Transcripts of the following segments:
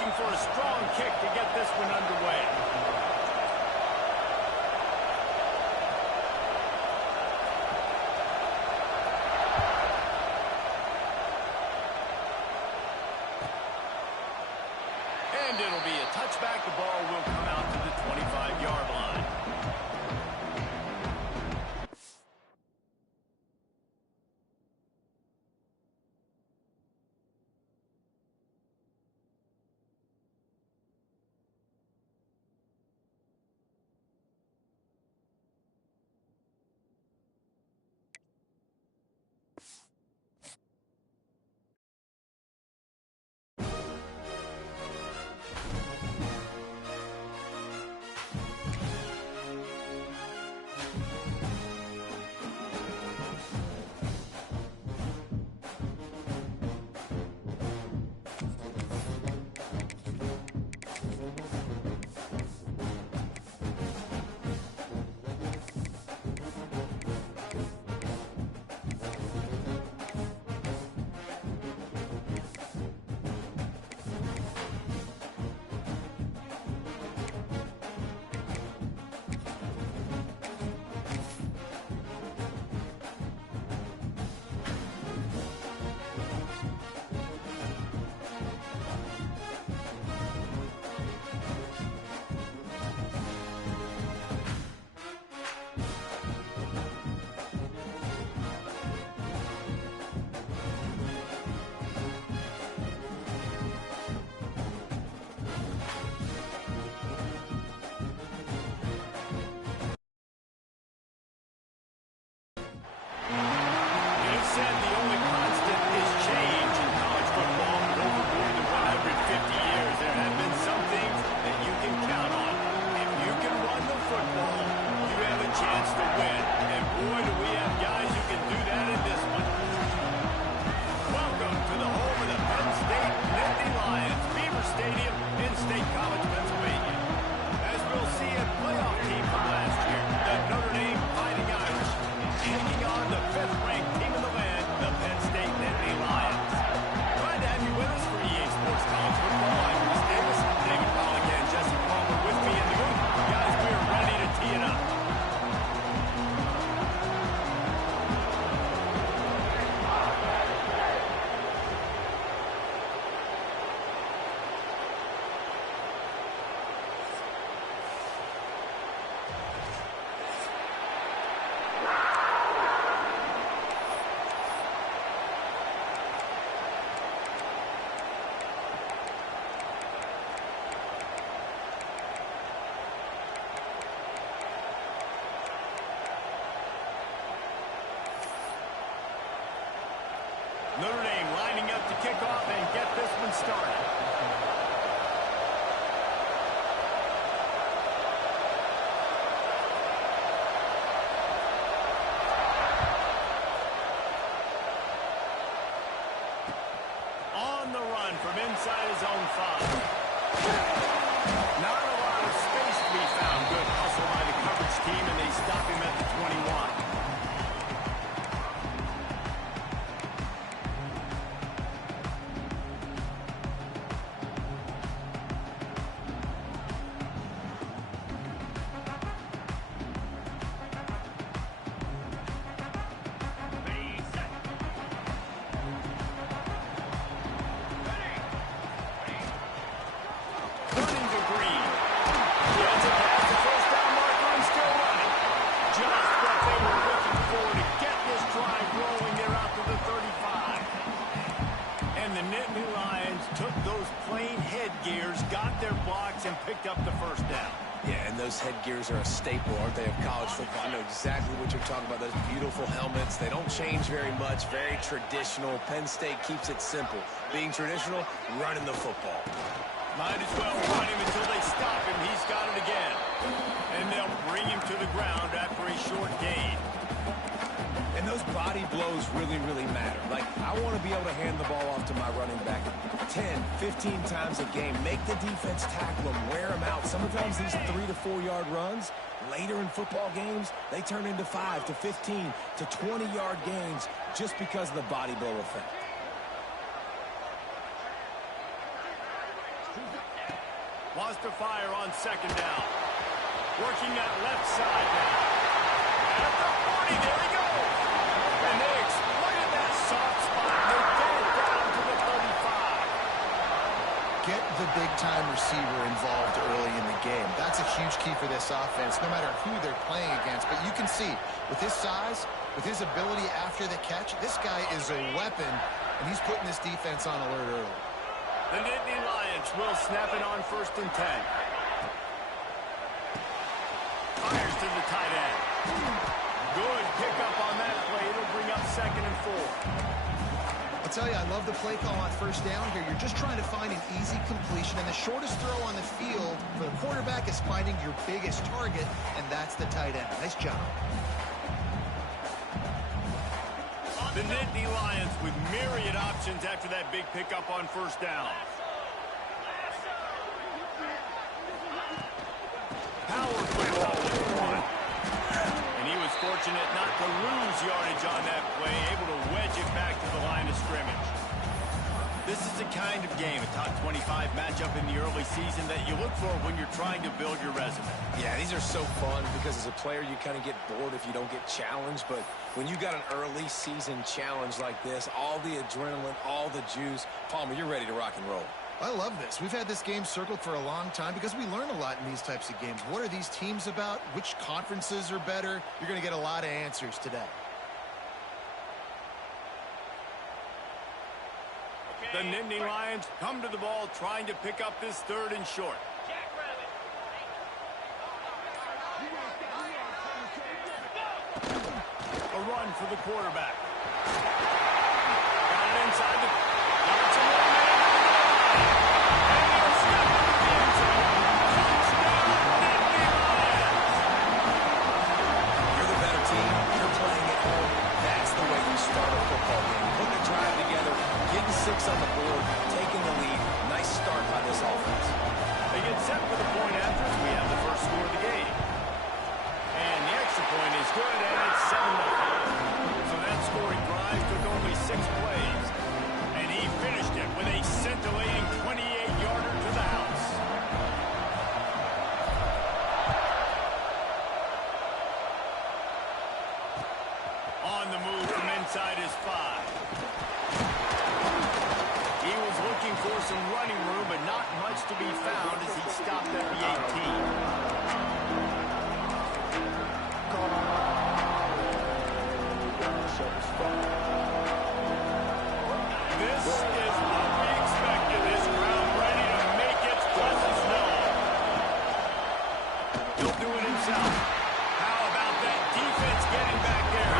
looking for a strong kick to get this one underway. And it'll be a touchback. The ball will come out to the 25-yard line. Notre Dame lining up to kick off and get this one started. On the run from inside his own 5. Not a lot of space to be found. Good hustle by the coverage team, and they stop him at the 21. And picked up the first down. Yeah, and those headgears are a staple, aren't they, of college football? I know exactly what you're talking about, those beautiful helmets. They don't change very much, very traditional. Penn State keeps it simple. Being traditional, running the football. Might as well run him until they stop him. He's got it again. And they'll bring him to the ground after a short gain. And those body blows really, really matter. Like, I want to be able to hand the ball off to my running back 10, 15 times a game. Make the defense tackle them, wear them out. Sometimes these 3 to 4 yard runs, later in football games, they turn into 5 to 15 to 20 yard gains just because of the body blow effect. Draws to fire on second down. Working that left side now. At the 40, there he goes. And they exploited that soft spot. They get it down to the 35. Get the big-time receiver involved early in the game. That's a huge key for this offense, no matter who they're playing against. But you can see, with his size, with his ability after the catch, this guy is a weapon, and he's putting this defense on alert early. The Nittany Lions will snap it on 1st and 10. Fires to the tight end. Good pickup on that play. It'll bring up 2nd and 4. I'll tell you, I love the play call on 1st down here. You're just trying to find an easy completion, and the shortest throw on the field for the quarterback is finding your biggest target, and that's the tight end. Nice job. The Nittany Lions with myriad options after that big pickup on 1st down. Power quick up with one. And he was fortunate not to lose yardage on that play, able to wedge it back to the line of scrimmage. This is the kind of game, a top 25 matchup in the early season, that you look for when you're trying to build your resume. Yeah, these are so fun because as a player, you kind of get bored if you don't get challenged. But when you got an early season challenge like this, all the adrenaline, all the juice, Palmer, you're ready to rock and roll. I love this. We've had this game circled for a long time because we learn a lot in these types of games. What are these teams about? Which conferences are better? You're going to get a lot of answers today. The Nittany Lions come to the ball trying to pick up this 3rd and short. A run for the quarterback. Got it inside the... Got some more man. And he'll snap it to the end zone. Touchdown, Nittany Lions. You're the better team. You're playing at home. That's the way you start a football game. Putting a drive together, getting 6 on the board, taking the lead. Nice start by this offense. They get set for the point after as we have the first score of the game. And the extra point is good, and it's 7-0. So that scoring drive took only 6 plays. And he finished it with a scintillating 28-yarder to the house. On the move from inside his 5. He was looking for some running room, but not much to be found as he stopped at the 18. This is what we expected. This crowd ready to make its presence known. He'll do it himself. How about that defense getting back there?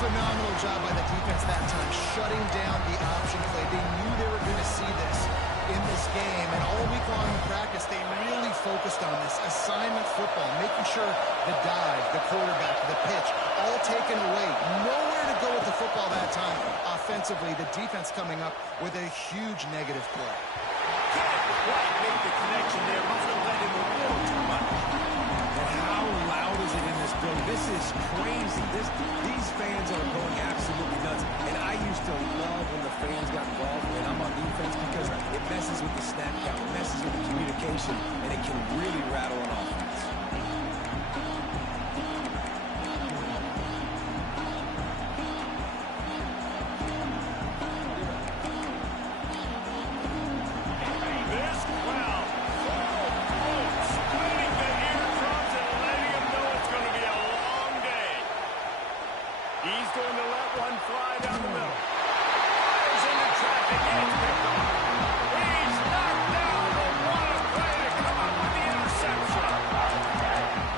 Phenomenal job by the defense that time, shutting down the option play. They knew they were going to see this in this game, and all week long in practice, they really focused on this assignment football, making sure the dive, the quarterback, the pitch, all taken away. Nowhere to go with the football that time. Offensively, the defense coming up with a huge negative play. Can't quite make the connection there. Must have let him a little too much. And how loud is it in this building? This is crazy. These fans are going absolutely nuts. And I used to love when the fans got involved when I'm on defense because it messes with the snap count, it messes with the communication, and it can really rattle an offense. This crowd, full throat, splitting the eardrums and letting them know it's going to be a long day. He's going to let one fly down the middle. Fires into traffic. It's picked up. He's knocked down, but what a play to come up with the interception.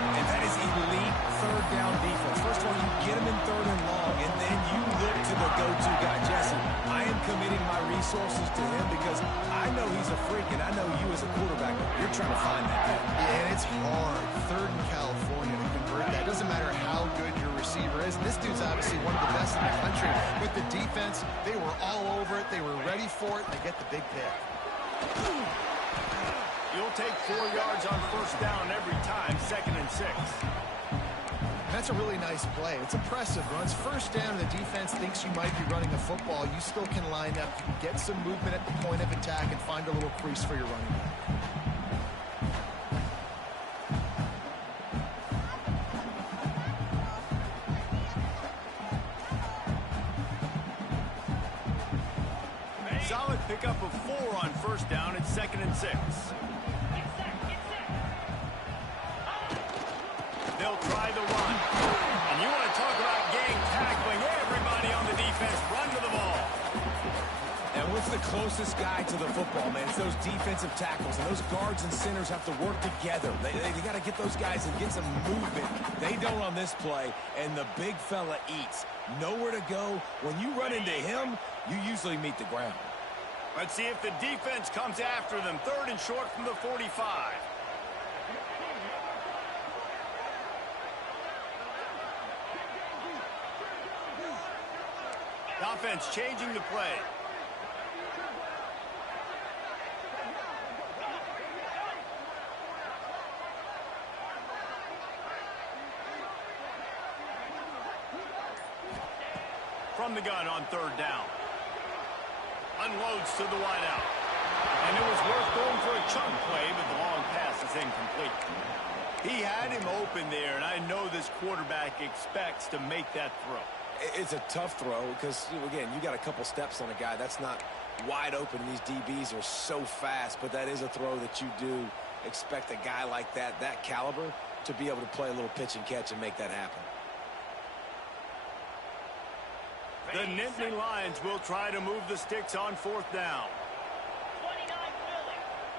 And that is elite 3rd down defense. First of all, you get him in 3rd and long, and then you look to the go-to guy, Jesse. I am committing my resources to him because I know he's a freak, and I know you as a quarterback, you're trying to find that guy. Yeah, and it's hard, 3rd in California, to convert that. It doesn't matter how good your receiver is. And this dude's obviously one of the best in the country. With the defense, they were all over it. They were ready for it, and they get the big pick. You'll take 4 yards on 1st down every time, 2nd and 6. That's a really nice play. It's impressive. When it's first down and the defense thinks you might be running a football, you still can line up. You can get some movement at the point of attack and find a little crease for your running back. Solid pickup of 4 on first down. It's 2nd and 6. They'll try the run. And you want to talk about gang tackling. Everybody on the defense run to the ball. And what's the closest guy to the football, man? It's those defensive tackles. And those guards and centers have to work together. They got to get those guys and get some movement. They don't on this play. And the big fella eats. Nowhere to go. When you run into him, you usually meet the ground. Let's see if the defense comes after them. 3rd and short from the 45. Offense changing the play. From the gun on 3rd down. Unloads to the wideout. And it was worth going for a chunk play, but the long pass is incomplete. He had him open there, and I know this quarterback expects to make that throw. It's a tough throw because, again, you got a couple steps on a guy. That's not wide open. These DBs are so fast, but that is a throw that you do expect a guy like that caliber, to be able to play a little pitch and catch and make that happen. The Nittany Lions will try to move the sticks on 4th down. 29 Philly.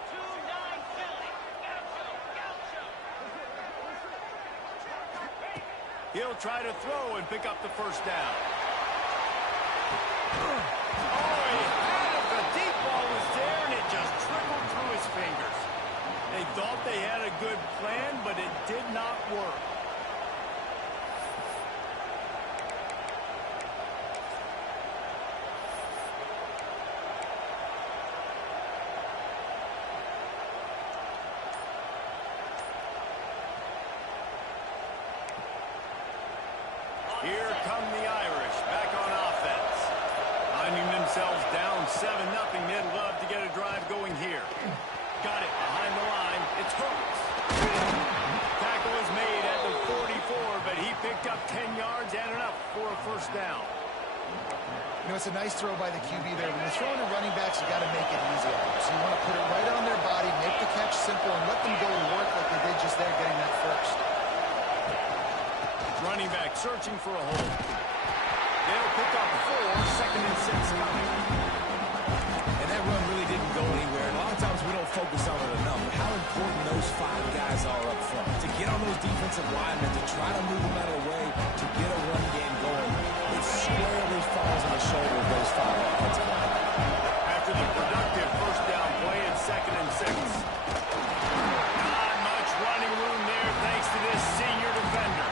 2-9 Philly. Gaucho. He'll try to throw and pick up the first down. Oh, he had it. The deep ball was there, and it just trickled through his fingers. They thought they had a good plan, but it did not work. Here come the Irish back on offense. Finding themselves down 7-0. They'd love to get a drive going here. Got it behind the line. It's Hurts. Tackle is made at the 44, but he picked up 10 yards and enough for a first down. You know, it's a nice throw by the QB there. When you're throwing to running backs, you got to make it easy. So you want to put it right on their body, make the catch simple, and let them go to work like they did just there, getting that first. Running back searching for a hole. They'll pick up 4, 2nd and 6 coming. And that run really didn't go anywhere. A lot of times we don't focus on it enough. How important those 5 guys are up front. To get on those defensive linemen, to try to move them out of the way, to get a run game going. It squarely falls on the shoulder of those 5 offensive linemen. After the productive first down play, it's 2nd and 6. Not much running room there thanks to this senior defender.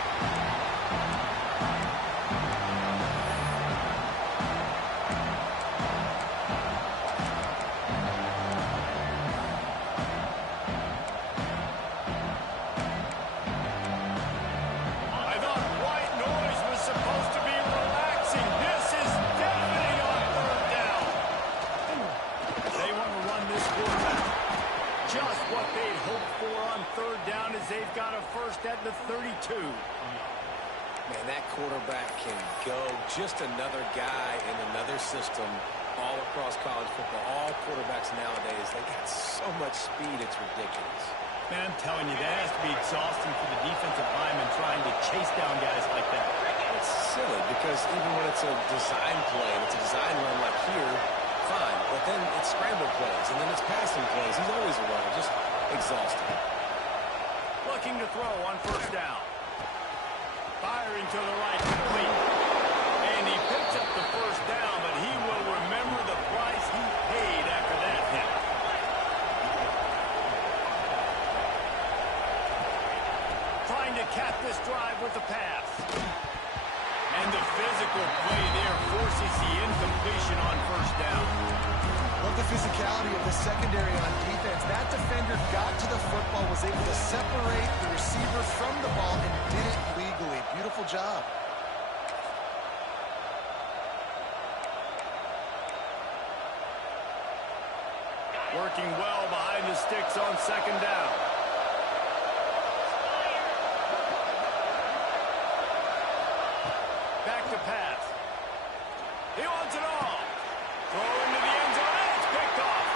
They've got a first at the 32. Man, that quarterback can go. Just another guy in another system all across college football. All quarterbacks nowadays, they got so much speed, it's ridiculous. Man, I'm telling you, that has to be exhausting for the defensive lineman trying to chase down guys like that. It's silly because even when it's a design play, and it's a design run like here, fine. But then it's scramble plays, and then it's passing plays. He's always a runner, just exhausting. Looking to throw on first down. Firing to the right, complete. And he picks up the first down, but he will remember the price he paid after that hit. Trying to cap this drive with the pass. And the physical play there forces the incompletion on first down. Love the physicality of the secondary on defense. That defender got to the football, was able to separate the receiver from the ball, and did it legally. beautiful job. Working well behind the sticks on second down. Back to pass. He wants it all. Throw into the end zone, and it's picked off.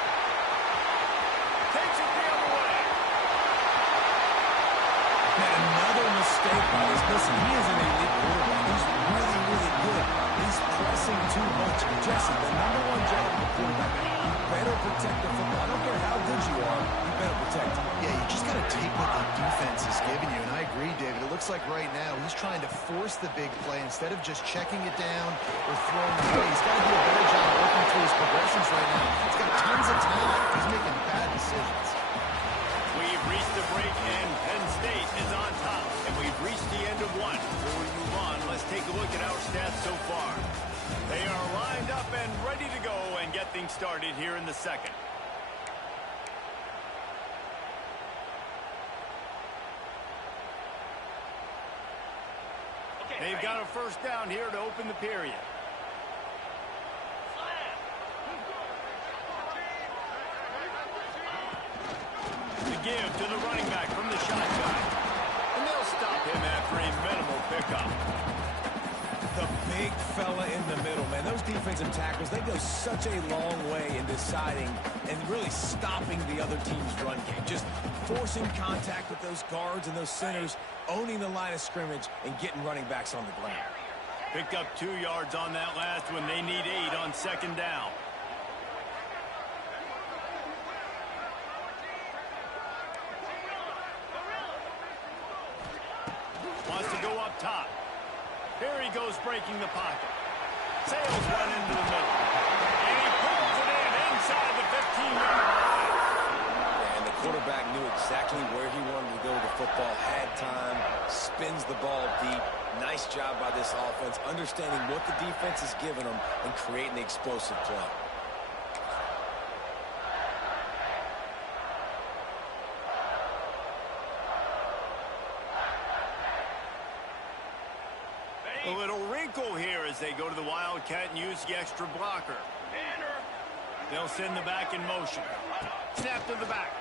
Takes it the other way. Man, another mistake by this. Listen, he is an elite quarterback. He's really, really good. He's pressing too much. Jesse, the number one job of the quarterback, you better protect the football. I don't care how good you are, you better protect it. Yeah, you just got to take what the defense is giving you. And I agree, David. It looks like right now he's trying to force the big play instead of just checking it down or throwing it away. He's got to do a better job working through his progressions right now. He's got tons of talent. He's making bad decisions. We've reached the break, and Penn State is on top. And we've reached the end of one. Before we move on, let's take a look at our stats so far. They are lined up and ready to go and get things started here in the second. They've got a first down here to open the period. The give to the running back from the shotgun. And they'll stop him after a minimal pickup. The big fella in the middle, man. Those defensive tackles, they go such a long way in deciding and really stopping the other team's run game. Just forcing contact with those guards and those centers, owning the line of scrimmage, and getting running backs on the ground. Picked up 2 yards on that last one. They need 8 on second down. Wants to go up top. Here he goes breaking the pocket. Sails run into the middle. And he pulls it in inside the 15-yard line. And the quarterback knew exactly where he wanted to go with the football, had time, spins the ball deep. Nice job by this offense, understanding what the defense is giving them and creating the explosive play. A little wrinkle here as they go to the Wildcat and use the extra blocker. They'll send the back in motion. Snap to the back.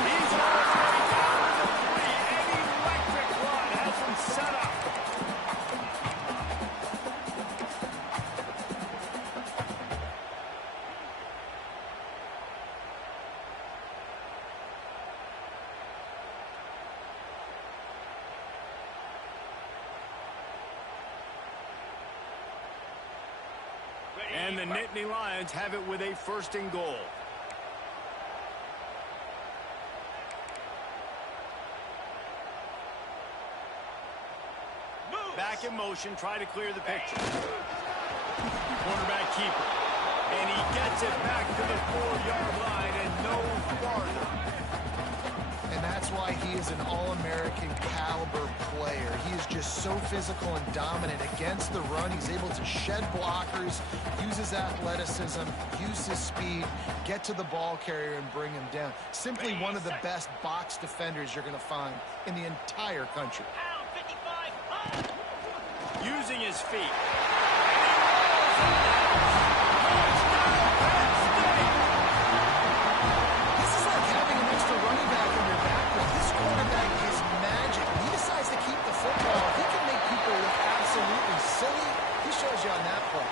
He's already down to the 3. An electric run has him set up. And the Nittany Lions have it with a first and goal. Back in motion, try to clear the picture. Quarterback keeper. And he gets it back to the 4-yard line and no farther. And that's why he is an All-American caliber player. He is just so physical and dominant against the run. He's able to shed blockers, use his athleticism, use his speed, get to the ball carrier and bring him down. Simply one of the best box defenders you're going to find in the entire country. Using his feet. This is like having an extra running back in your backfield. This quarterback is magic. When he decides to keep the football, he can make people look absolutely silly. He shows you on that play.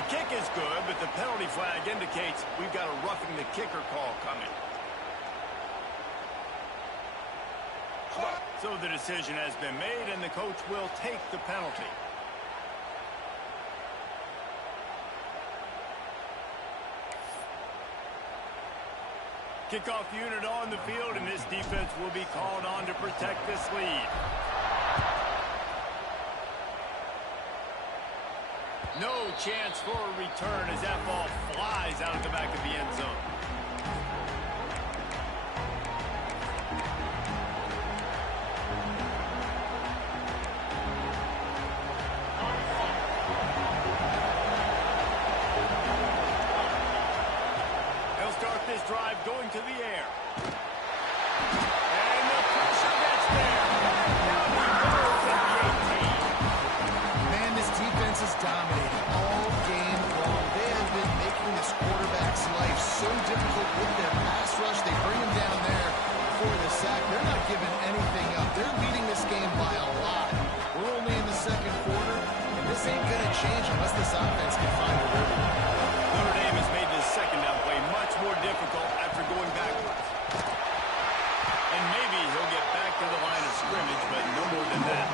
The kick is good, but the penalty flag indicates we've got a roughing the kicker call coming. So the decision has been made, and the coach will take the penalty. Kickoff unit on the field, and this defense will be called on to protect this lead. No chance for a return as that ball flies out of the back of the end zone. They'll start this drive going to the air. change unless this offense can find a rhythm. Notre Dame has made this second down play much more difficult after going backwards. And maybe he'll get back to the line of scrimmage, but no more than that.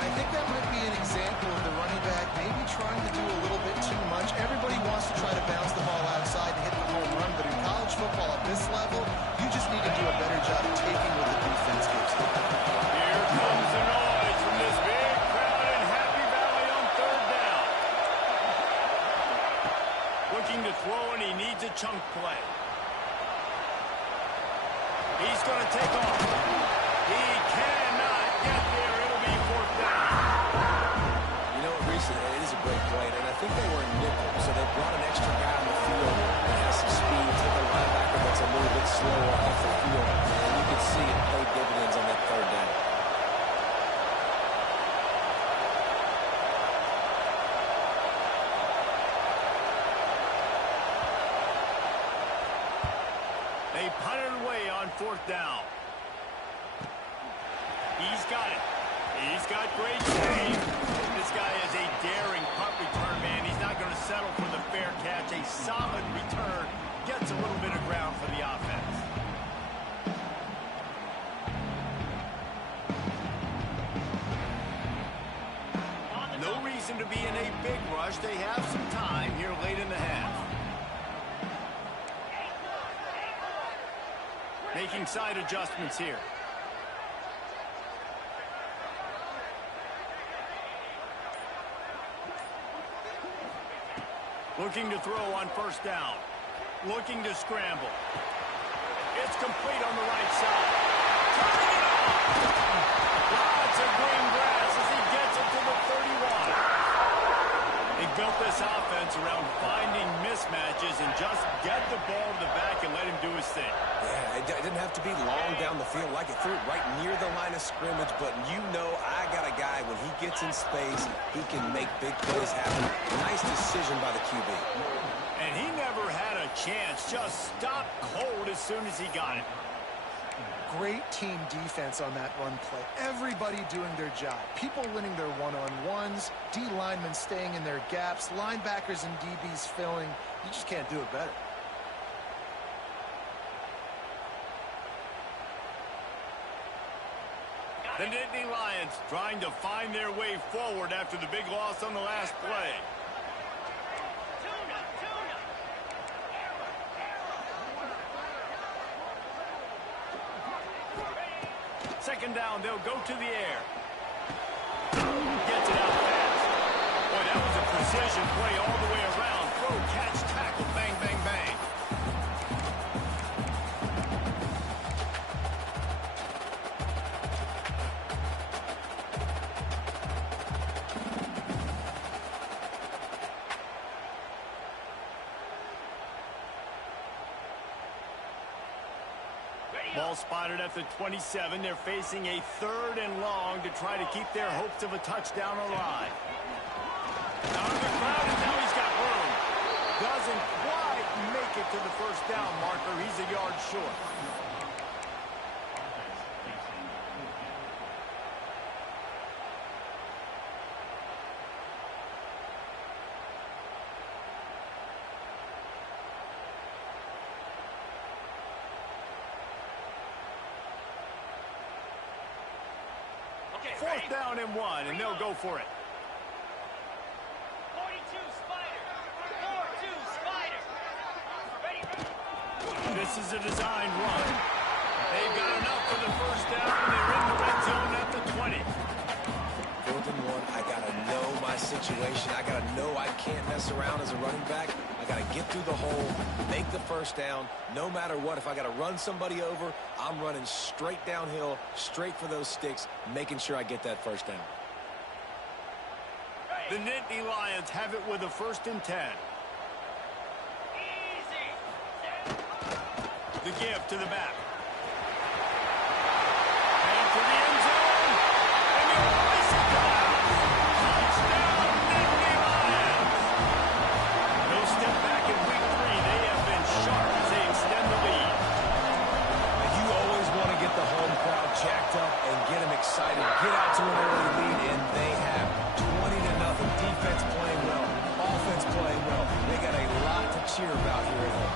I think that might be an example of the running back maybe trying to do a little bit too much. Everybody wants to try to bounce the ball outside and hit the home run, but in college football at this level, you just need to do a better job of taking what the defense gives you. Here comes the noise from this big crowd in Happy Valley on third down. Looking to throw, and he needs a chunk play. He's going to take off. He cannot get there. It'll be fourth down. You know what, Reese, it is a great play, and I think they were in nickel, so they brought an extra guy on the field that has some speed, take a linebacker that's a little bit slower off the field, and you can see it paid dividends on that third down. They punted away on fourth down. He's got it. He's got great speed. This guy is a daring punt return man. He's not going to settle for the fair catch. A solid return gets a little bit of ground for the offense. No reason to be in a big rush. They have some time here late in the half. Making side adjustments here. Looking to throw on first down. Looking to scramble. It's complete on the right side. Turning it off. Lots of green grass as he gets it to the 31. They built this offense around finding mismatches and just get the ball to the back and let him do his thing. Yeah, it didn't have to be long down the field. Like it threw it right near the line of scrimmage, but you know I got a guy, when he gets in space, he can make big plays happen. Nice decision by the QB. And he never had a chance. Just stopped cold as soon as he got it. Great team defense on that run play. Everybody doing their job. People winning their one-on-ones, D linemen staying in their gaps, linebackers and DBs filling. You just can't do it better. The Nittany Lions trying to find their way forward after the big loss on the last play. Second down, they'll go to the air. Gets it out fast. Boy, that was a precision play all the way around. Throw, catch, tackle, bang, bang, bang. Ball spotted at the 27. They're facing a third and long to try to keep their hopes of a touchdown alive. Out of the crowd, and now he's got room. Doesn't quite make it to the first down marker. He's a yard short. Fourth down and 1, and they'll go for it. 42 Spider. 4-2 Spider. Ready. This is a design run. They've got enough for the first down, and they're in the red zone at the 20. 4th and 1, I got to know my situation. I got to know I can't mess around as a running back. I got to get through the hole, make the first down. No matter what, if I got to run somebody over, I'm running straight downhill, straight for those sticks, making sure I get that first down. The Nittany Lions have it with a 1st and 10. Easy. The give to the back. And for the end zone. And the racing down. Touchdown, Nittany Lions. No step back in week 3. They have been sharp as they extend the lead. You always want to get the home crowd jacked up and get them excited. Get out to an early lead, and they have 20-0. Defense playing well. Offense playing well. They got a lot to cheer about here at home.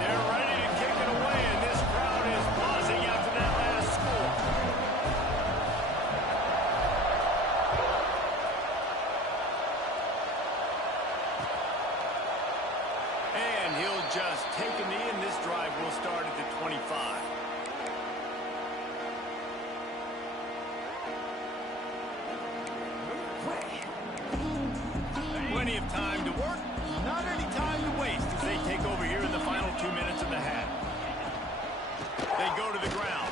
They're ready to kick it away, and this crowd is buzzing after that last score. And he'll just take a knee, and this drive will start at the 25. Plenty of time to work, not any time to waste as they take over here in the final 2 minutes of the half. They go to the ground.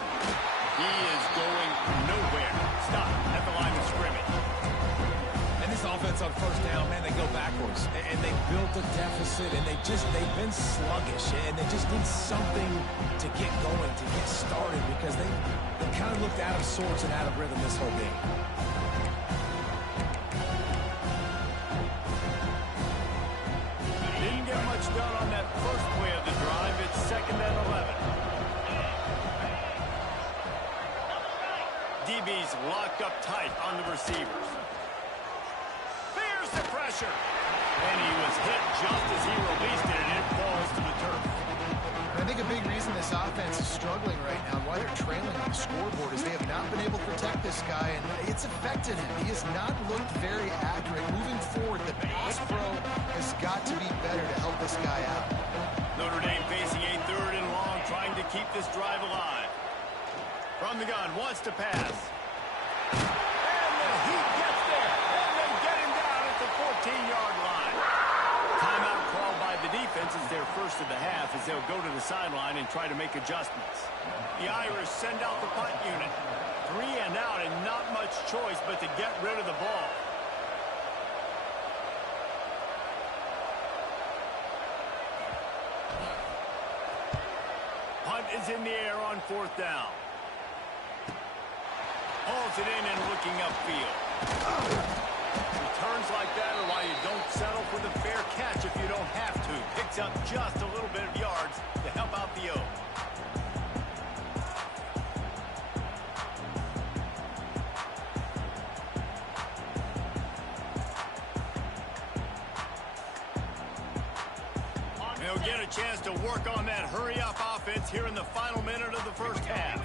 He is going nowhere. Stop at the line of scrimmage. And this offense on first down, man, they go backwards. And they built a deficit, and they've been sluggish, and they just need something to get going, to get started, because they kind of looked out of sorts and out of rhythm this whole game. Didn't get much done on that first play of the drive. It's 2nd and 11. DB's locked up tight on the receivers. Fears the pressure. And he was hit just as he released it, and it falls to the turf. I think a big reason this offense is struggling right now, why they're trailing on the scoreboard, is they have not been able to protect this guy, and it's affected him. He has not looked very accurate. Moving forward, the pass pro has got to be better to help this guy out. Notre Dame facing a 3rd and long, trying to keep this drive alive. From the gun, wants to pass. And the Heat gets there, and they get him down at the 14-yard line. Timeout called by the defense is their first of the half as they'll go to the sideline and try to make adjustments. The Irish send out the punt unit. 3 and out and not much choice but to get rid of the ball. Punt is in the air on 4th down. Hauls it in and looking upfield. Returns like that are why you don't settle for the fair catch if you don't have to. Picks up just a little bit of yards to help out the O. They'll get a chance to work on that hurry-up offense here in the final minute of the first half.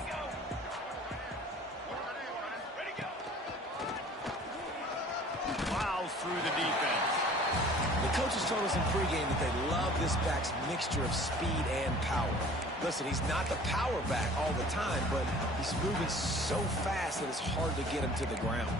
Plows through the defense. The coaches told us in pregame that they love this back's mixture of speed and power. Listen, he's not the power back all the time, but he's moving so fast that it's hard to get him to the ground.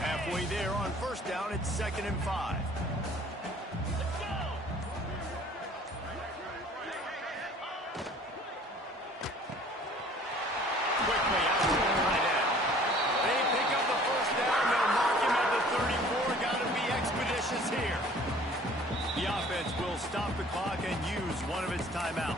Halfway there on first down, it's 2nd and 5. Quickly out to the tight end. They pick up the first down. They'll mark him at the 34. Got to be expeditious here. The offense will stop the clock and use one of its timeouts.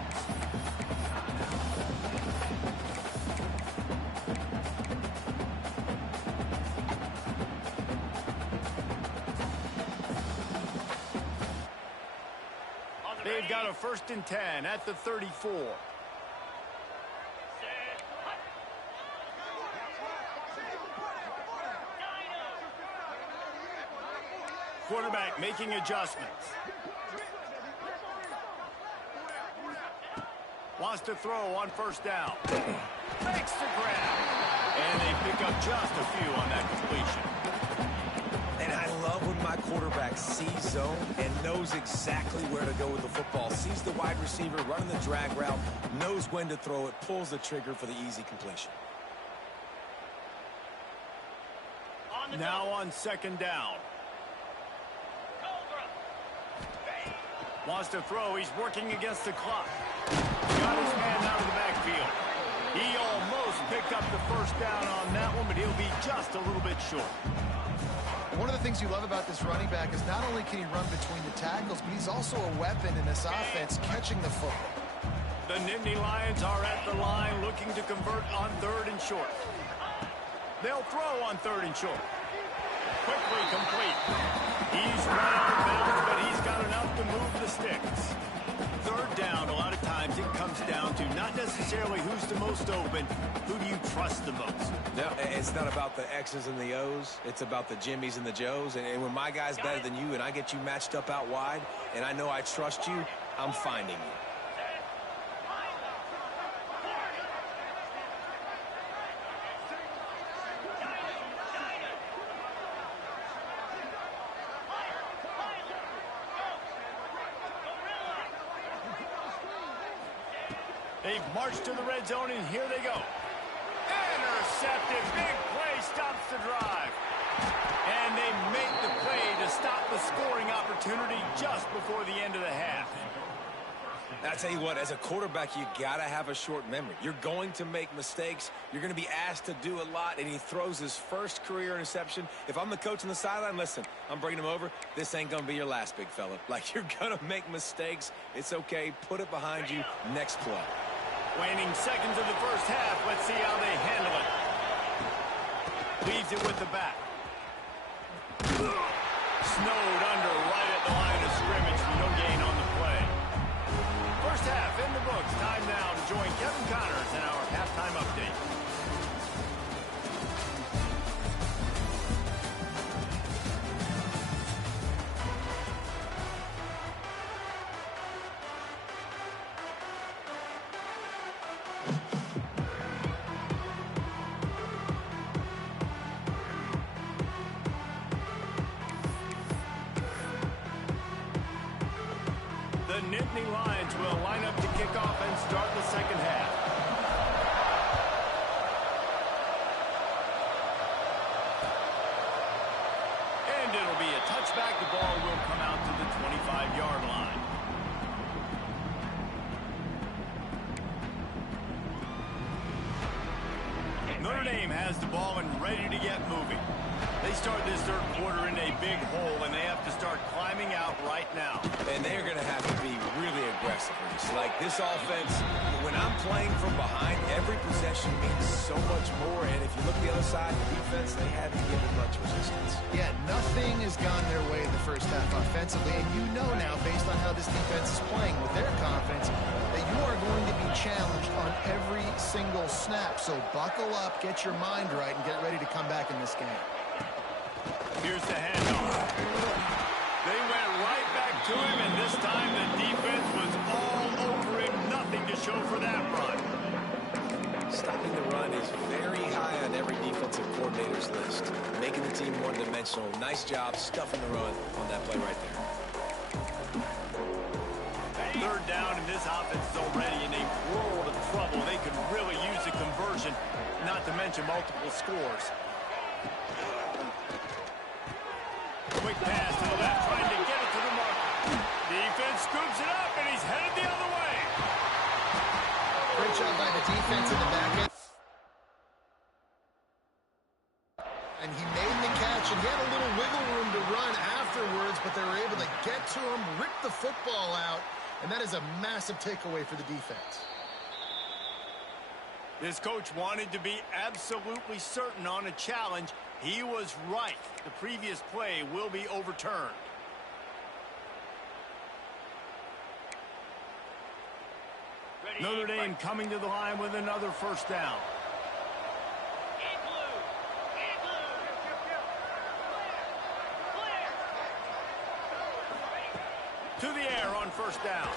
They've got a 1st and 10 at the 34. Quarterback making adjustments. Wants to throw on first down. Makes the grab. And they pick up just a few on that completion. And I love when my quarterback sees zone and knows exactly where to go with the football. Sees the wide receiver running the drag route, knows when to throw it, pulls the trigger for the easy completion. Now on 2nd down. Wants to throw. He's working against the clock. Got his man out of the backfield. He almost picked up the first down on that one, but he'll be just a little bit short. And one of the things you love about this running back is not only can he run between the tackles, but he's also a weapon in this offense, catching the football. The Nittany Lions are at the line looking to convert on 3rd and short. They'll throw on 3rd and short. quickly complete. He's run out of bounds, but he's got enough to move the sticks. Third down, a lot of times it comes down to not necessarily who's the most open, who do you trust the most? No, it's not about the X's and the O's. It's about the Jimmies and the Joes. And when my guy's better than you and I get you matched up out wide and I know I trust you, I'm finding you. They've marched to the red zone, and here they go. Intercepted. Big play stops the drive. And they make the play to stop the scoring opportunity just before the end of the half. I tell you what, as a quarterback, you got to have a short memory. You're going to make mistakes. You're going to be asked to do a lot, and he throws his first career interception. If I'm the coach on the sideline, listen, I'm bringing him over. This ain't going to be your last, big fella. Like, you're going to make mistakes. It's okay. Put it behind you. Next play. Waning seconds of the first half. Let's see how they handle it. Leaves it with the back. Snowed under right at the line of scrimmage. No gain on the play. First half in the books. Time now to join Kevin Connors in our halftime update. The Nittany Lions will line up to kick off and start the second half. And it'll be a touchback. The ball will come out to the 25-yard line. Notre Dame has the ball and ready to get moving. They start this third quarter in a big hole, and they have to start climbing out right now. And they're going to have to be really aggressive. Like this offense, when I'm playing from behind, every possession means so much more. And if you look the other side, the defense, they haven't given much resistance. Yeah, nothing has gone their way in the first half offensively. And you know now, based on how this defense is playing with their confidence, that you are going to be challenged on every single snap. So buckle up, get your mind right, and get ready to come back in this game. Here's the handoff. They went right back to him, and this time the defense was all over him. Nothing to show for that run. Stopping the run is very high on every defensive coordinator's list. Making the team one-dimensional. Nice job stuffing the run on that play right there. Third down, and this offense is already in a world of trouble. They could really use a conversion, not to mention multiple scores. Quick pass to the left, trying to get it to the marker. Defense scoops it up, and he's headed the other way. Great job by the defense in the back end. And he made the catch, and he had a little wiggle room to run afterwards, but they were able to get to him, rip the football out, and that is a massive takeaway for the defense. This coach wanted to be absolutely certain on a challenge. He was right. The previous play will be overturned. Notre Dame coming to the line with another first down. To the air on first down.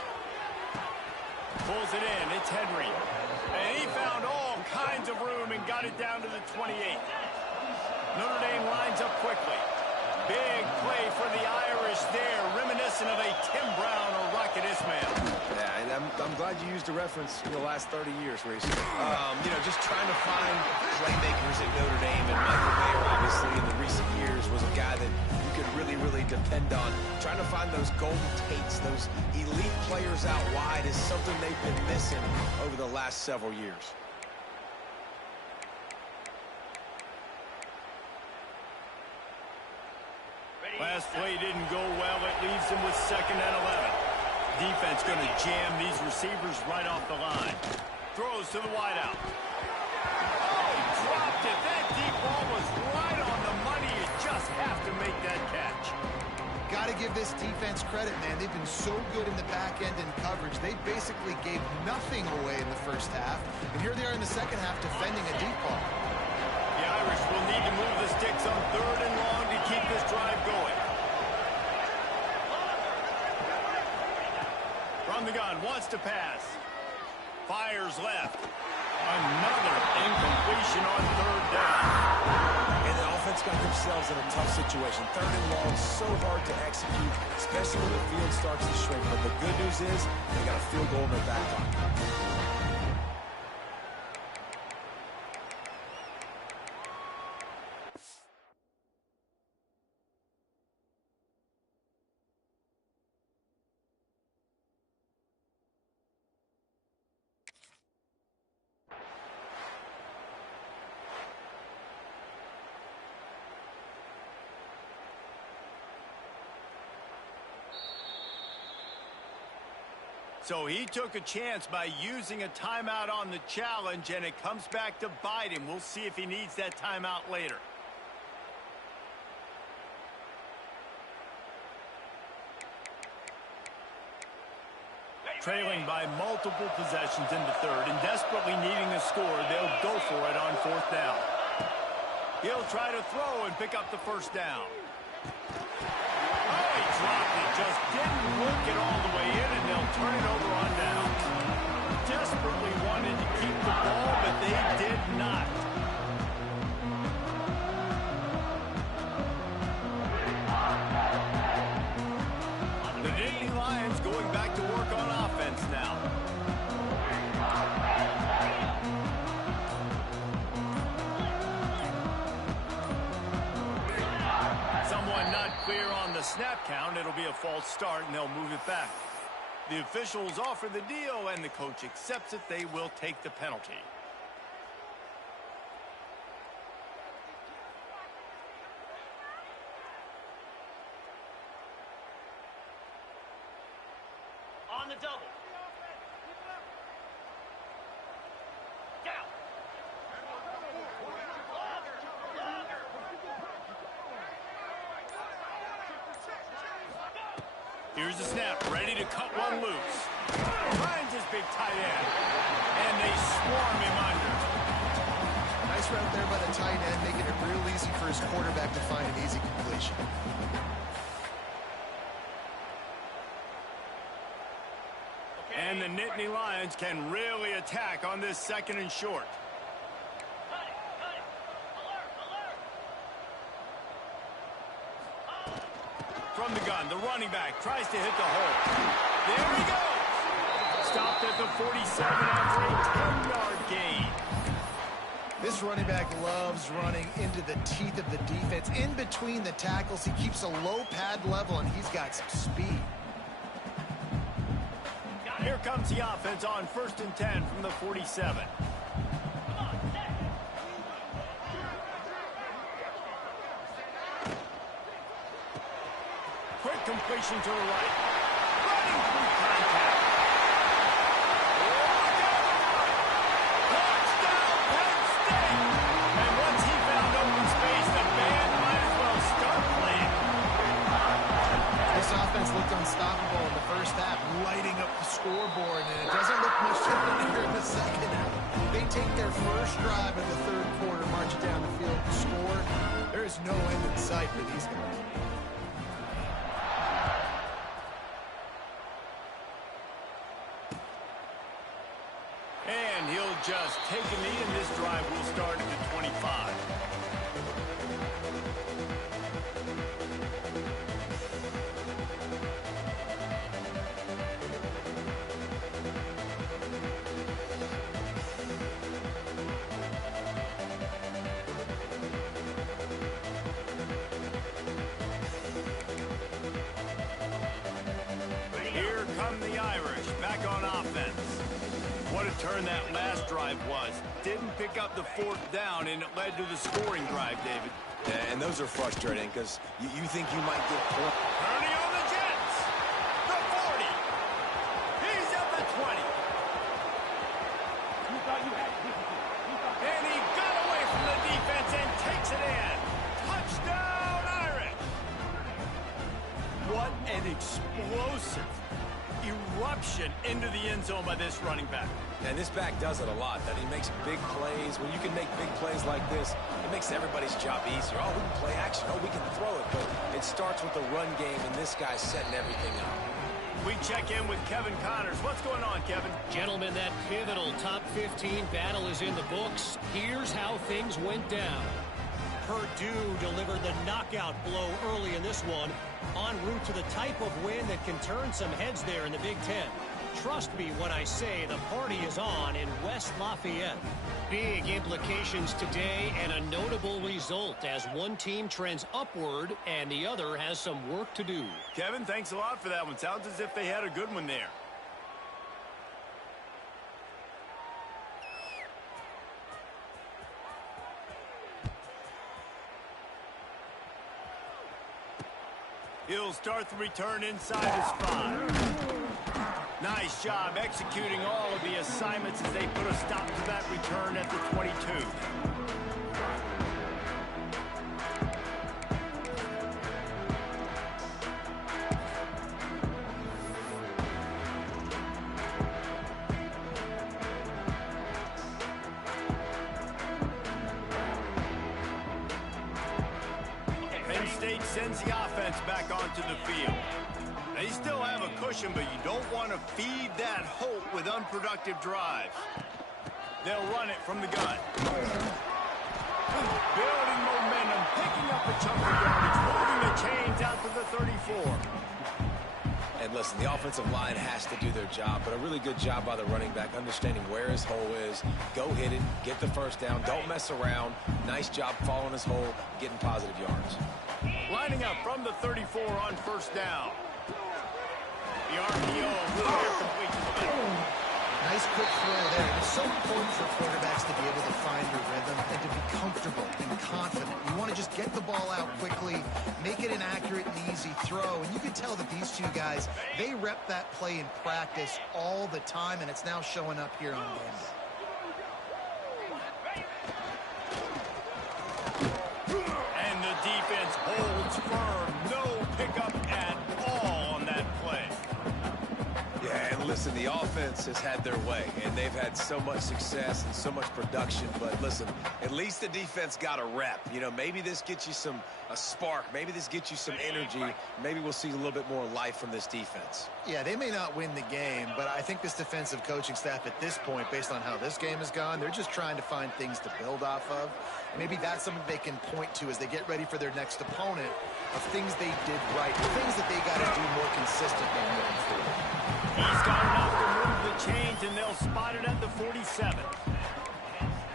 Pulls it in. It's Henry. And he found all kinds of room and got it down to the 28. Notre Dame lines up quickly. Big play for the Irish there, reminiscent of a Tim Brown or Rocket Ismail. Yeah, and I'm glad you used a reference in the last 30 years, Reese. Just trying to find playmakers at Notre Dame, and Michael Mayer, obviously, in the recent years, was a guy that you could really, really depend on. Trying to find those golden Tates, those elite players out wide is something they've been missing over the last several years. Last play didn't go well. It leaves them with 2nd and 11. Defense going to jam these receivers right off the line. Throws to the wideout. Oh, he dropped it. That deep ball was right on the money. You just have to give this defense credit, man. They've been so good in the back end in coverage. They basically gave nothing away in the first half. And here they are in the second half defending a deep ball. The Irish will need to move the sticks on 3rd and long to keep this drive going. From the gun, wants to pass. Fires left. Another incompletion on 3rd down. And the offense got themselves in a tough situation. 3rd and long, so hard to execute, especially when the field starts to shrink. But the good news is they got a field goal in their back pocket. So he took a chance by using a timeout on the challenge, and it comes back to bite him. We'll see if he needs that timeout later. Trailing by multiple possessions into 3rd and desperately needing a score, they'll go for it on 4th down. He'll try to throw and pick up the 1st down. Oh, he dropped it. Just didn't work it all the way in, and they'll turn it over on down. Desperately wanted to keep the ball, but they did not. The Nittany Lions going back to work on offense now. Someone not clear on the snap count. It'll be a false start, and they'll move it back. The officials offer the deal, and the coach accepts it. They will take the penalty. On the double. Down. Here's the snap, ready to cut one loose. Finds his big tight end, and they swarm him under. Nice route there by the tight end, making it real easy for his quarterback to find an easy completion. And the Nittany Lions can really attack on this 2nd and short. Cut it, cut it. Alert, alert. From the gun, the running back tries to hit the hole. There he goes! Stopped at the 47 after a 10-yard gain. This running back loves running into the teeth of the defense. In between the tackles, he keeps a low pad level, and he's got some speed. Here comes the offense on 1st and 10 from the 47. Quick completion to the right. Running through contact. Touchdown, Penn State! And once he found open space, the band might as well start playing. This offense looked unstoppable in the first half, lighting up the scoreboard, and it doesn't look much different here in the second half. They take their first drive of the 3rd quarter, march it down the field to score. There is no end in sight for these guys. And he'll just take a knee, and this drive will start at the 25. Here come the Irish, back on offense. What a turn that last drive was. Didn't pick up the 4th down, and it led to the scoring drive, David. Yeah, and those are frustrating because you think you might get points. Turning on the Jets. The 40. He's at the 20. And he got away from the defense and takes it in. Touchdown, Irish. What explosive eruption into the end zone by this running back. And this back does it a lot, that he makes big plays. When you can make big plays like this, it makes everybody's job easier. Oh, we can play action. Oh, we can throw it. But it starts with the run game, and this guy's setting everything up. We check in with Kevin Connors. What's going on, Kevin? Gentlemen, that pivotal top 15 battle is in the books. Here's how things went down. Purdue delivered the knockout blow early in this one, en route to the type of win that can turn some heads there in the Big Ten. Trust me when I say the party is on in West Lafayette. Big implications today and a notable result as one team trends upward and the other has some work to do. Kevin, thanks a lot for that one. Sounds as if they had a good one there. He'll start the return inside his 5. Nice job executing all of the assignments as they put a stop to that return at the 22. Penn State sends the offense back onto the field. They still have a cushion, but you don't want to feed that hope with unproductive drives. They'll run it from the gun. Building momentum, picking up a chunk of yardage, moving the chains out to the 34. And listen, the offensive line has to do their job, but a really good job by the running back, understanding where his hole is. Go hit it, get the first down, don't mess around. Nice job following his hole, getting positive yards. Lining up from the 34 on first down. The RPO, clear complete to the middle. Nice quick throw there. It's so important for quarterbacks to be able to find their rhythm and to be comfortable and confident. You want to just get the ball out quickly, make it an accurate and easy throw. And you can tell that these two guys, they rep that play in practice all the time, and it's now showing up here on game day. And the defense holds firm. No pickup at all on that play. Yeah, and listen, the offense has had their way, and they've had so much success and so much production. But listen, at least the defense got a rep. You know, maybe this gets you a spark. Maybe this gets you some energy. Maybe we'll see a little bit more life from this defense. Yeah, they may not win the game, but I think this defensive coaching staff at this point, based on how this game has gone, they're just trying to find things to build off of. Maybe that's something they can point to as they get ready for their next opponent, of things they did right, things that they got to do more consistently moving forward. He's got enough to move the chains, and they'll spot it at the 47.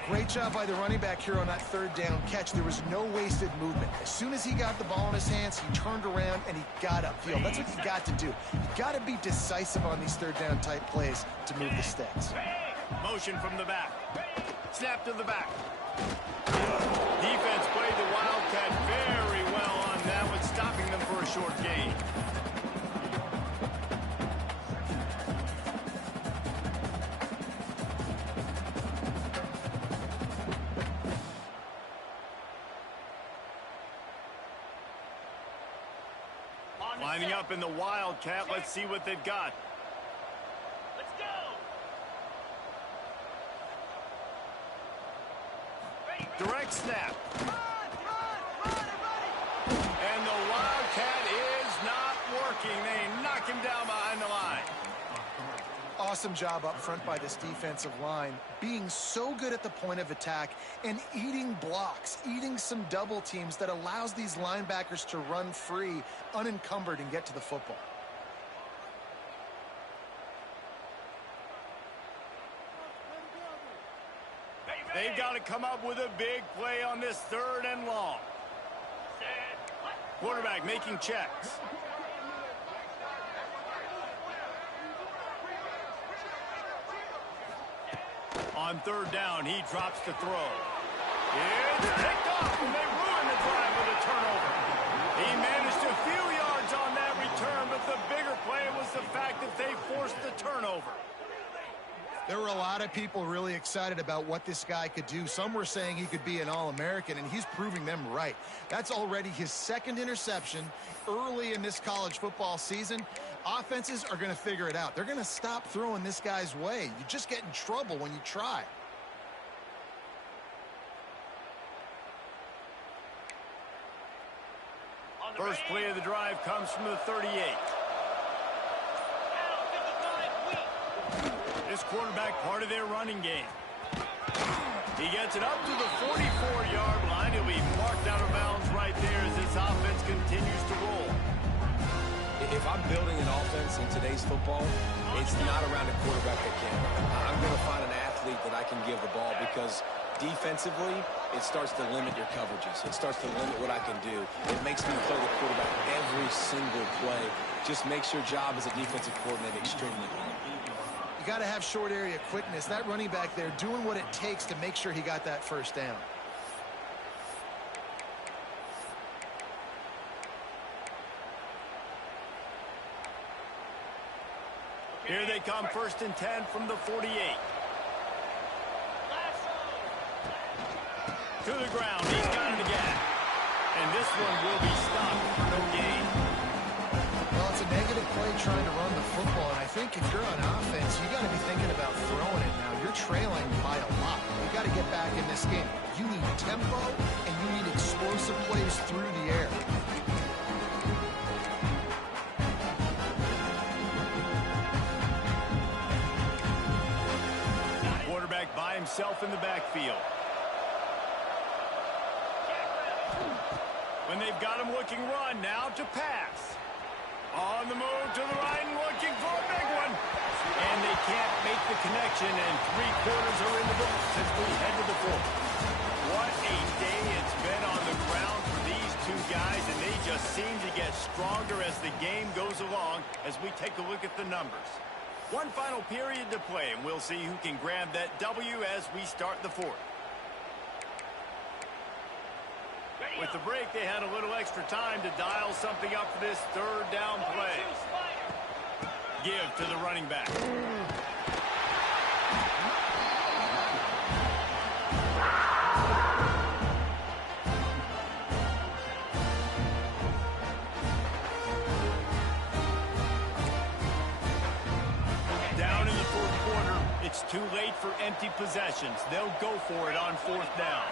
Great job by the running back here on that third down catch. There was no wasted movement. As soon as he got the ball in his hands, he turned around and he got upfield. That's what you got to do. You got to be decisive on these third down type plays to move the sticks. Motion from the back. Snap to the back. Defense played the Wildcat very well on that one, stopping them for a short gain. Lining up in the Wildcat. Let's see what they've got. Let's go. Direct snap. And the Wildcat is not working. They knock him down behind the line. Awesome job up front by this defensive line, being so good at the point of attack and eating blocks, eating some double teams that allows these linebackers to run free, unencumbered, and get to the football. They've got to come up with a big play on this third and long. Quarterback making checks. On third down, he drops the throw. It's picked off, and they ruin the drive with a turnover. He managed a few yards on that return, but the bigger play was the fact that they forced the turnover. There were a lot of of people really excited about what this guy could do. Some were saying he could be an All-American, and he's proving them right. That's already his second interception early in this college football season. Offenses are going to figure it out. They're going to stop throwing this guy's way. You just get in trouble when you try. First play of the drive comes from the 38. This quarterback part of their running game. He gets it up to the 44-yard line. He'll be marked out of bounds right there as this offense continues to roll. If I'm building an offense in today's football, it's not around a quarterback that can. I'm going to find an athlete that I can give the ball because defensively, it starts to limit your coverages. It starts to limit what I can do. It makes me play the quarterback every single play. Just makes your job as a defensive coordinator extremely hard. You got to have short area quickness. That running back there doing what it takes to make sure he got that first down. Here they come, 1st and 10 from the 48. To the ground, he's got it again. And this one will be stopped for no gain. Well, it's a negative play trying to run the football, and I think if you're on offense, you got to be thinking about throwing it now. You're trailing by a lot. You got to get back in this game. You need tempo, and you need explosive plays through the air. Quarterback by himself in the backfield. When they've got him looking run, now to pass. On the move to the right and looking for a big one. And they can't make the connection, and 3 quarters are in the books as we head to the 4th. What a day it's been on the ground for these two guys, and they just seem to get stronger as the game goes along as we take a look at the numbers. One final period to play, and we'll see who can grab that W as we start the 4th. With the break, they had a little extra time to dial something up for this 3rd down play. Give to the running back. Down in the 4th quarter, it's too late for empty possessions. They'll go for it on 4th down.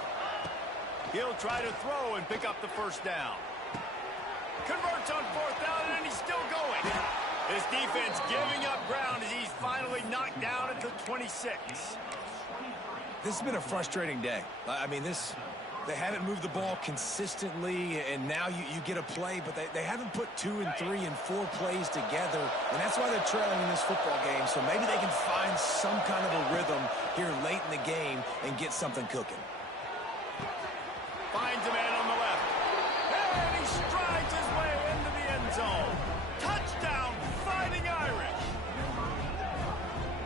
He'll try to throw and pick up the 1st down. Converts on 4th down, and he's still going. This defense giving up ground as he's finally knocked down at the 26. This has been a frustrating day. I mean, they haven't moved the ball consistently, and now you get a play, but they haven't put 2 and 3 and 4 plays together, and that's why they're trailing in this football game. So maybe they can find some kind of a rhythm here late in the game and get something cooking. Finds a man on the left. And he strides his way into the end zone. Touchdown, Fighting Irish.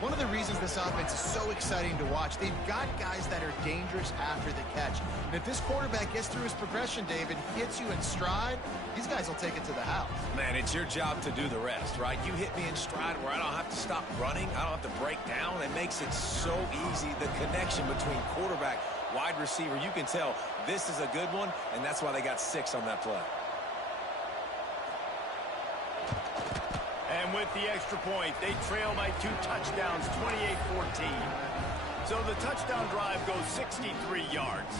One of the reasons this offense is so exciting to watch, they've got guys that are dangerous after the catch. And if this quarterback gets through his progression, David, hits you in stride, these guys will take it to the house. Man, it's your job to do the rest, right? You hit me in stride where I don't have to stop running. I don't have to break down. It makes it so easy. The connection between quarterback, wide receiver, you can tell this is a good one, and that's why they got 6 on that play. And with the extra point, they trail by 2 touchdowns, 28-14. So the touchdown drive goes 63 yards.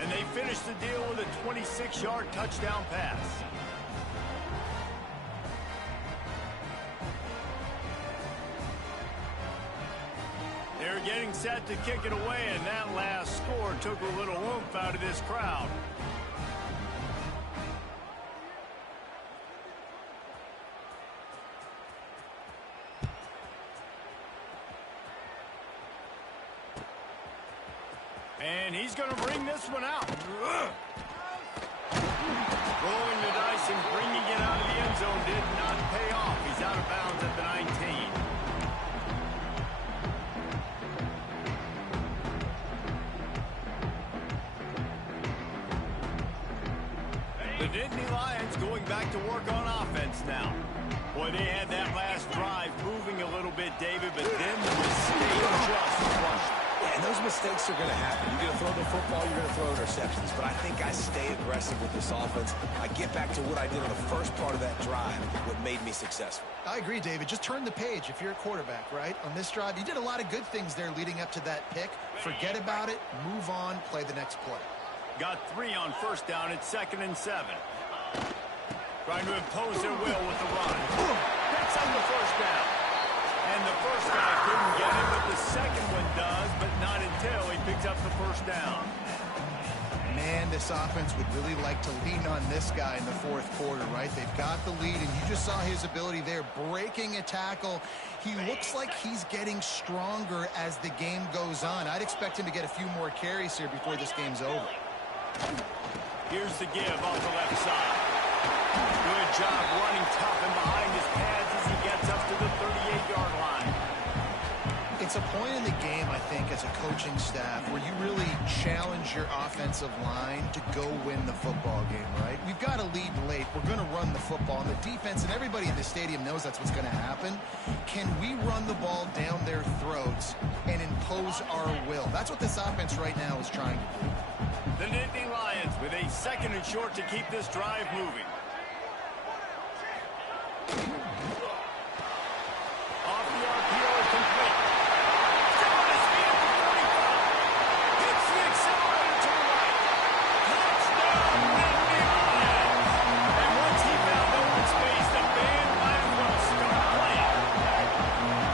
And they finish the deal with a 26-yard touchdown pass. They're getting set to kick it away, and that last score took a little oomph out of this crowd. And he's going to bring this one out. Rolling the dice and bringing it out of the end zone did not pay off. He's out of bounds at the 19. The Nittany Lions going back to work on offense now. Boy, they had that last drive moving a little bit, David, but then the mistake just crushed. Yeah, and those mistakes are going to happen. You're going to throw the football, you're going to throw interceptions. But I think I stay aggressive with this offense. I get back to what I did on the first part of that drive, what made me successful. I agree, David. Just turn the page if you're a quarterback, right? On this drive, you did a lot of good things there leading up to that pick. Forget about it, move on, play the next play. Got 3 on first down. It's 2nd and 7. Trying to impose their will with the run. Picks up the first down. And the first guy couldn't get it, but the second one does, but not until he picks up the first down. Man, this offense would really like to lean on this guy in the fourth quarter, right? They've got the lead, and you just saw his ability there, breaking a tackle. He looks like he's getting stronger as the game goes on. I'd expect him to get a few more carries here before this game's over. Here's the give off the left side. Good job running tough and behind his pads as he gets up to the 38-yard line. It's a point in the game, I think, as a coaching staff where you really challenge your offensive line to go win the football game, right? We've got to lead late. We're going to run the football. And the defense and everybody in the stadium knows that's what's going to happen. Can we run the ball down their throats and impose our will? That's what this offense right now is trying to do. The Nittany Lions with a 2nd and short to keep this drive moving. Off the RPO, complete. Still on his feet at the 45. Hits the accelerator to the right. Touchdown, Nittany Lions. And once he found open space, the band might as well start playing.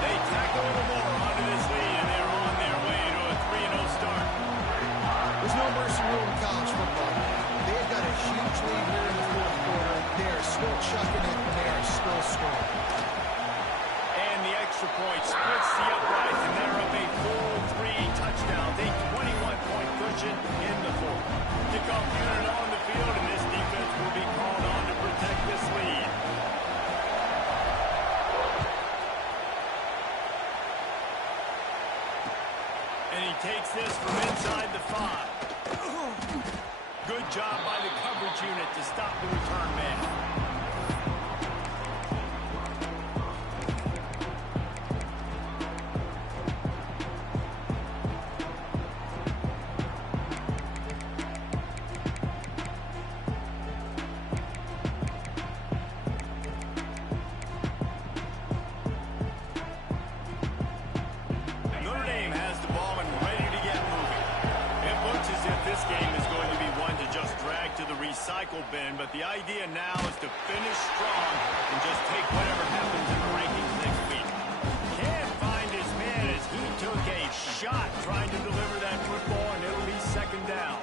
They tack a little more onto this lead, and they're on their way to a 3-0 start. There's no mercy rule in college football. They've got a huge lead here in the fourth quarter. They are still chucking it, and they are still scoring. And the extra point splits the uprights, and they're up a full 3 touchdowns, a 21-point cushion in the fourth. Kickoff unit on the field, and this defense will be called on to protect this lead. And he takes this from inside the 5. Good job by the coverage unit to stop the return man. Notre Dame has the ball and ready to get moving. It looks as if this game is going to be one to just drag to the recycle bin, but the idea now is to finish strong and just take whatever happens in the rankings next week. Can't find his man as he took a shot trying to deliver that football, and it'll be 2nd down.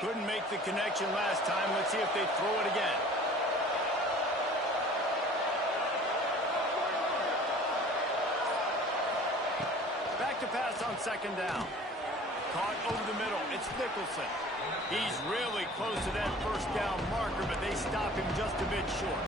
Couldn't make the connection last time. Let's see if they throw it again. Back to pass on 2nd down. Caught over the middle. It's Nicholson. He's really close to that first down marker, but they stop him just a bit short.